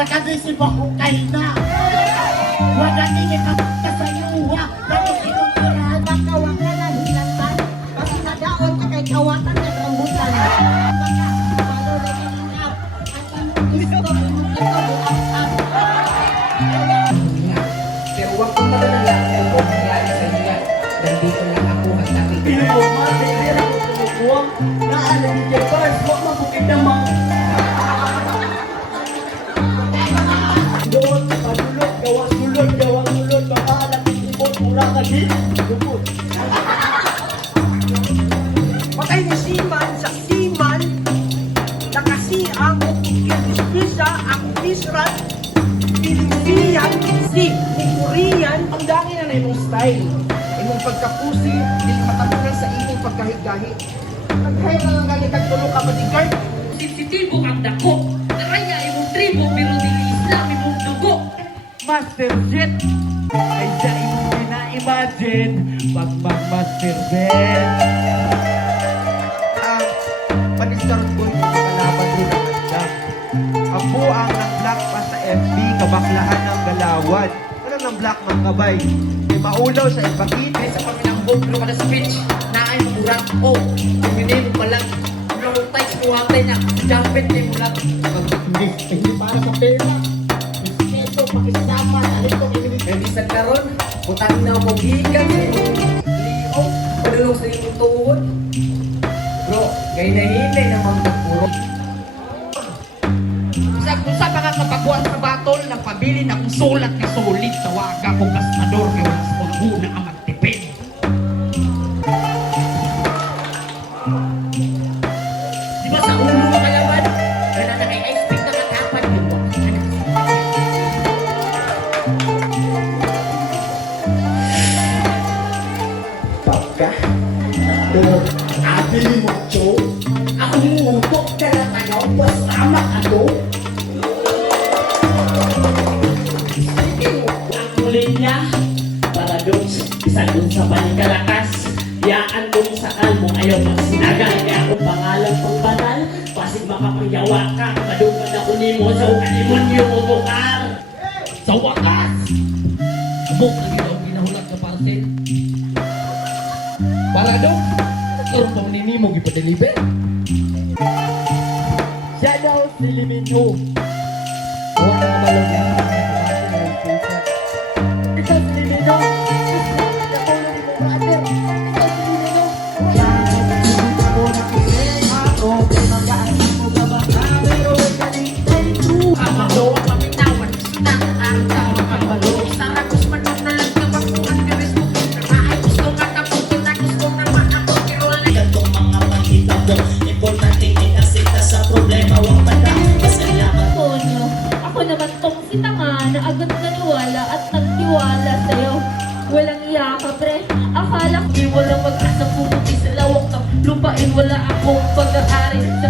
Makagisip ako kay na. Wala din ka sa din. Lupot. Patay ni Siman sa Siman na kasi ang Kirbis-bisa, ang Bisrat, Pilipinian, si Korean, Ang dami na na imong style. Imong pagkapusi, di matamunan sa imong pagkahig-gahi. Naghay na lang ganit ang tulong ka bodyguard. Sensitibo ang dako. Naraya imong tribo pero dili Islam imong dugo. Master Jet gina-imagine pag mag-Master Jet. ang pag-start ko yung kalaban rin ang andam. Ang buang ng black pa sa FB, kabaklaan ng galawad. Ano ng black mga kabay? May maulaw sa ipakit. Kaya sa paminambog pero kada speech na ay murang o. Kuminin mo palang. Tayo sa kuhatay niya. Jumpet ni mo lang. Hindi, hindi para sa pera. Respeto, pakisama, alin ko. Kaya bisan karon, butang na mo gikan sa imong liog. Padulong sa imong tuhod. Bro, gay na hinay naman puro. Sa kung sa mga kapagwan sa batol, nagpabili ng sulat na sulit sa waga kong gastador kay wala sa paguna ang magtipid. Di ba sa ka, Joe. ang linya para doon isa doon sa panikalakas yaan doon sa almo ayaw magsinaga kaya akong pangalan pang banal pasig makapangyawa ka kunimo sa ukalimonyo mo Sa wakas! Na ginaw ginahulat sa parcel. Para daw, karoon daw nini mo gipa-deliver. Siya si lupain. Wala akong pag-aari sa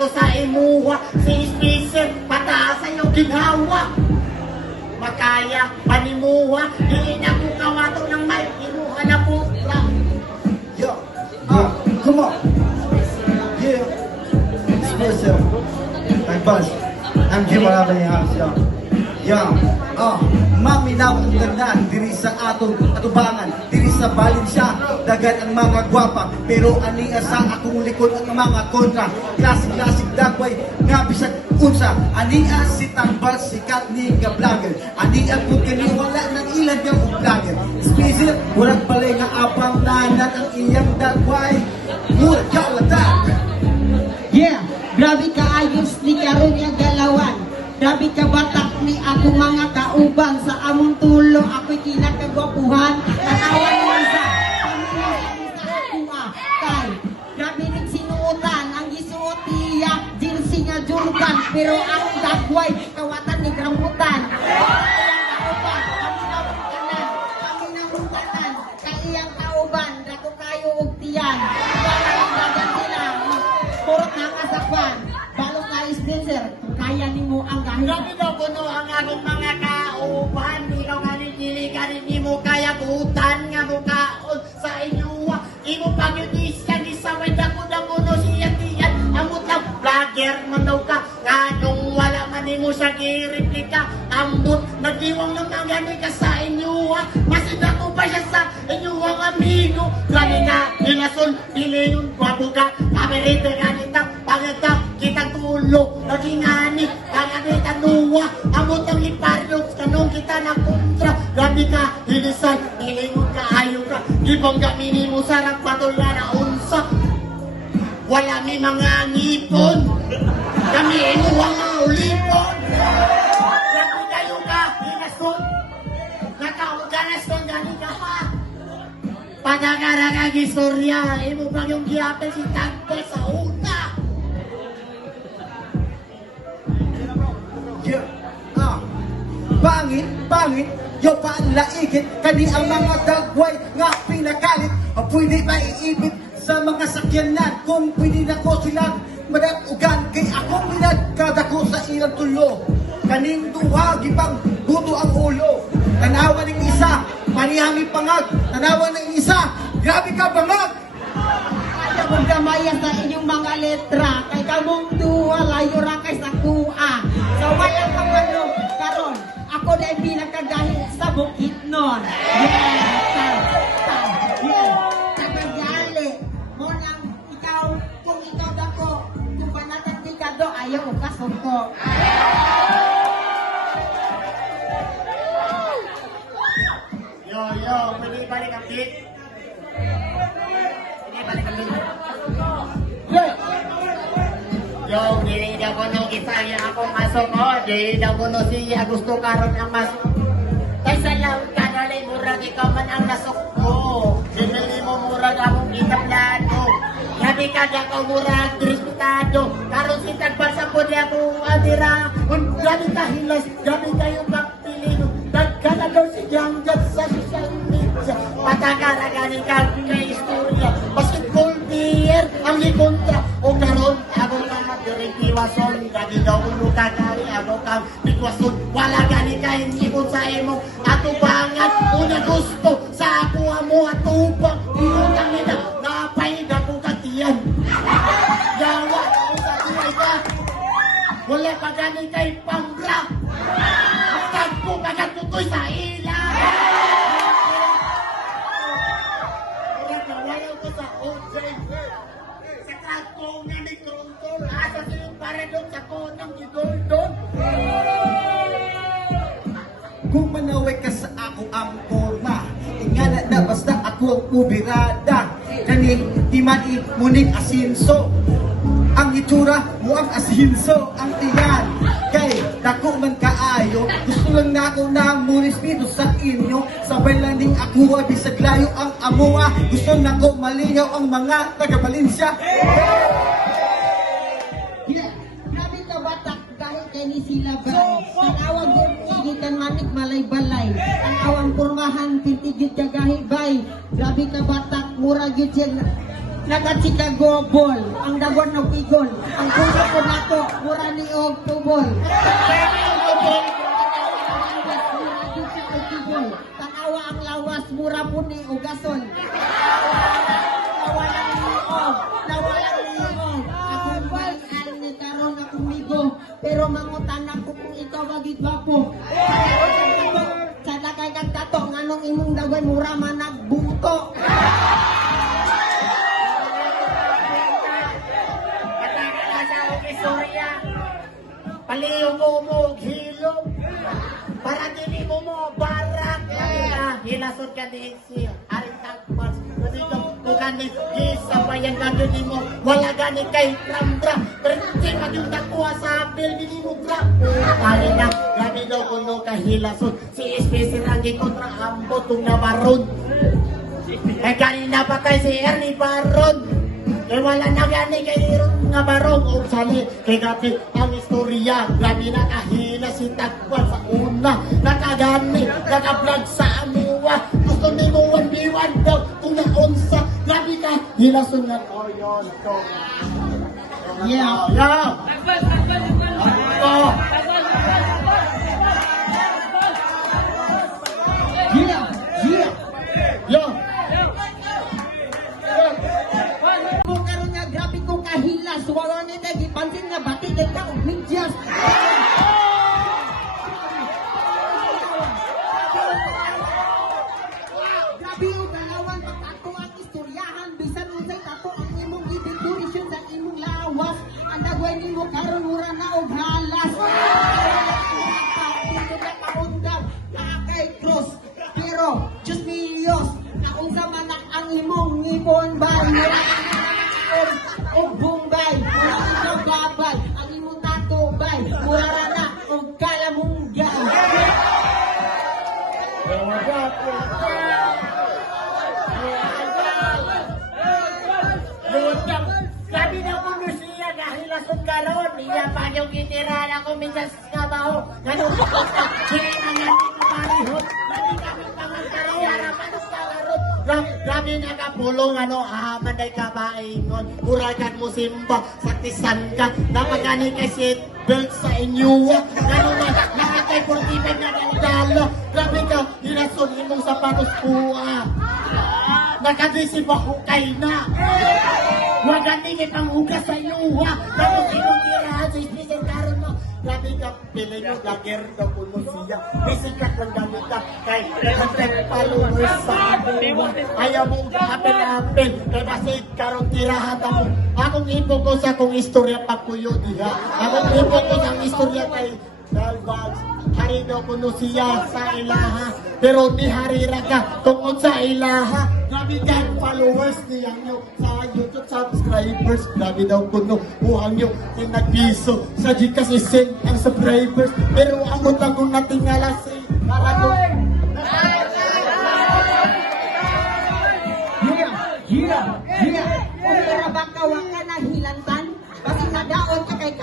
ko sa imuha. Si Spencer, pataas ayaw ginhawa Makaya, panimuha. Hindi na ko kawato ng may Imuha na po Yeah, yeah, come on. Yeah. Spencer Nagbas Ang gimarami yung house, yeah Yeah, ah maminaw ang ganda diri sa atong atubangan, diri sa Valencia, dagat ang mga gwapa, pero aniya sa akong likod ang mga kontra. Klasik-klasik dagway, nga bisag unsa, aniya si Tambal, sikat ni nga vlogger. Aniya po kani wala ng ilan nga og vlogger. Special, walang palay nga apang nanan ang iyang dagway. Mura kaladag. Yeah, grabe ka ayos ni karon nga galawan. Grabe ka batak ni ako mga kauban sa among tulo ako'y kinakagwapuhan. Tanawan mo sa. Kay, grabe ning sinuotan ang gisuot niya jersey nga Jordan pero ang dagway kawatan ni gireplika. Ambot nagdiwang naman gani ka sa inyo. Masin ako pa siya sa inyo ang amigo. Grabe nga nilason pili yung gwapo ka. Kamerito ganita pagkata kitang tulo. Naging ani kanganita nuwa. Amot ang iparlok kanong kita na kontra. Grabe ka hilisan hilingon ka ayaw ka. Ibang gamini mo sarap patol nga na unsa. Wala mi mga ngipon. Kami inuwang mga. Gistorya, imo pa yung giapel si Tagpo sa una. Yeah. Ah. Pangit, pangit, yo paanlaigit kani ang mga dagway nga pinakalit. Pwede ba iibit sa mga sakyanan kung pwede na ko sila madatugan kay ako pinagkadako sa ilang tulo. Kaning duha gipang buto ang ulo. Tanawa ng isa, parihang pangag. Tanawa ng isa, grabe ka bangag. Kaya kong gamaya sa inyong mga letra. Kay kamong duwa, layo ra kay sa kuha. So walang kapalo. Karon, ako na yung pinakagahit sa bukit nun. Yeah, ta, ta, yeah. Nakagali. Mo nang ikaw, kung ikaw dako, kung panatan di ka do, ayaw ko kasuko. Yo, yo, pwede balik ang beat? Yo, dili na ko nung isaya akong aso ko. Dili na ko nung siya gusto karon ang mas. Kaysa lang kanalay murag ikaw man ang nasok ko. Dinali mo murag akong itablado. Sabi ka di ako murag drisputado. Karon si tagbasa po di ako adira. Kung gabi ka hilas, gabi kayo magpilino. Nagkala daw si Jangjat sa social media. Patakara ganing ka kay istorya. Ang ikontra. O karon, ako ka na direktiwason. Gabi daw ulo ka kari, ako ka tikwason. Wala gani ka hindi sa imo. Atubangan, una gusto sa ako mo atubang. Iutang nila, napahiga ko katiyan. Yawa, ako sa buhay ka. Wala pa gani kay pangra. Magtag ko kagatutoy sa ila. Wala ka, wala ko sa OJ. Sa kakong nga ni Tontol. Asa sila para doon sa konang gidol-dol. Kung manaway ka sa ako ang forma Ingana na basta ako ang ubirada Kani di man imuning asinso Ang itsura mo ang asinso Ang tiyan Kay dako man kaayo Gusto lang na ako na sa inyo Sabay lang ding ako bisag layo ang amuha Gusto na ko malingaw ang mga taga Valencia Yeah. Grabe ka batak dahil kay ni sila ba? Ang awang doon igitan manik malay balay. Ang awang pormahan tintigit ka gahibay. Grabe ka batak mura gyud siya nagachika gobol. Ang dagon ng igol. Ang puso ko nato mura ni og tubol. Mura gyud siya og tubol. Tanawa ang lawas mura po ni og gasol. Nawalang liog. Nawalang liog. Ako bal ni karon na kumigo. Pero mangutan ako kung ikaw wagid gwapo. Sa lakay kag tato nganong imong dagway mura man nagbuto. Paliyo kani gisa pa yan gagawin ni mo. Wala gani kay Rambra. Pero hindi pa yung nakuha sa apel ni mo bra. Kaya na, gani daw kuno ka hilasod. Si Espesi Rangi kontra Ambo tung nabaron. Eh kanina pa kay si Ernie Baron. Eh wala na gani kay nga barong o sali kay gati ang istorya grabe na kahila si Tagwan sa una nakagani naka-vlog sa amuwa gusto ni mo one v one daw kung naunsa grabe ka hilason nga oh yun ito Yeah. yeah oh Yeah. Ngipon ba? og bumbay, mura ikaw gabay, ang imong tatubay, mura na og kalamunggay. Sabi na ko siya dahil lasong karon. Iya pa yung gitirala ko minsan nga baho. Ganun Grabe na ka pulong ano. Ah, manday ka ba ingon. Uragan mo simba. Saktisan ka. Dapat gani kay seat belt sa inyo. Ganun na. Nakatay 45 na dala. Grabe ka. Hinason imong sapatos kuha. Nakadisip ako kay na. Maganda kay panghugas sa iyo, ha? Tapos imong tirahan sa speaker karon mo. Grabe ka, pilay mo, lager daw kuno siya. Bisikat lang gamit ka. Kay, followers sa abuwa. Ayaw mo apel-apel. Kaya kasi karon tirahan mo. Akong ipo ko sa kong istorya pagkuyo diha. Akong ipo ko sa istorya kay Dalbags. Hari daw kuno siya sa ilaha. Pero ni harira ka tungkol sa ilaha. Grabe ka followers niya nyo sa YouTube subscribers. Grabe daw kuno buhang nyo pinagpiso sa Gcash isend ang subscribers. Pero ang lang kung natingala si Paragon.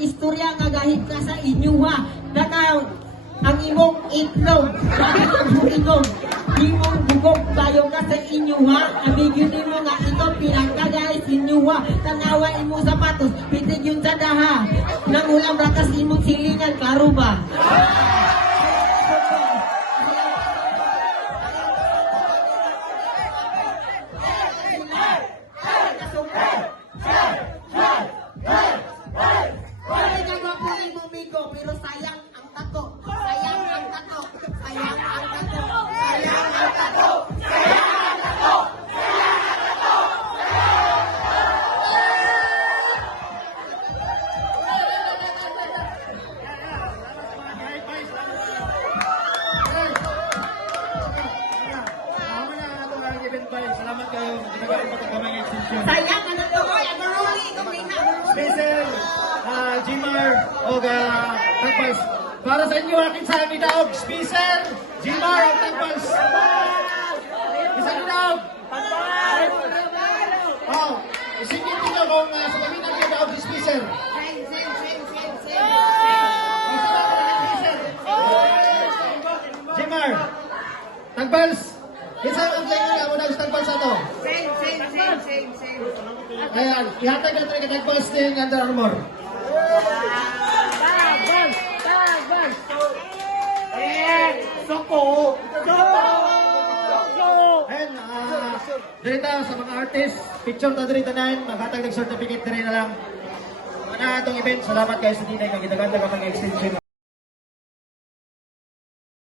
istorya nga gahip ka sa inyo ha. Danaw, ang imong itlog. Grabe kang buigong. Imong bugog tayo ka sa inyo ha. Abigyo nimo nga ito pinagkagay sa inyo ha. Tanawa imong sapatos, pitig yun sa daha. Nang ulam rakas imong silingan, klaro Sayang, ano to? Oy, ano roli? Special, uh, Jimar, o Tagpas. Para sa inyo, aking sa Nitaog, Special, Jimar, o Tagpas. Isang Nitaog. Tagpas! Oh, isingin ko na kung uh, sa kami ng Nitaog, Special. Same, same, same, same, same. Jimar, Tagpas. Tagpas. Kinsa ang play nga mo na tagpals ato? Same, same, same, same, same. Ayan, ihatag na tayo tagpals din Under Armour. Tagbal! Tagbal! Eh, soko! Ayan, ah, dirita sa mga artist, picture ta dirita na yun, maghatag ng certificate na rin na lang. Ano itong event, salamat kayo sa tinay, kagitagan ka mga extension.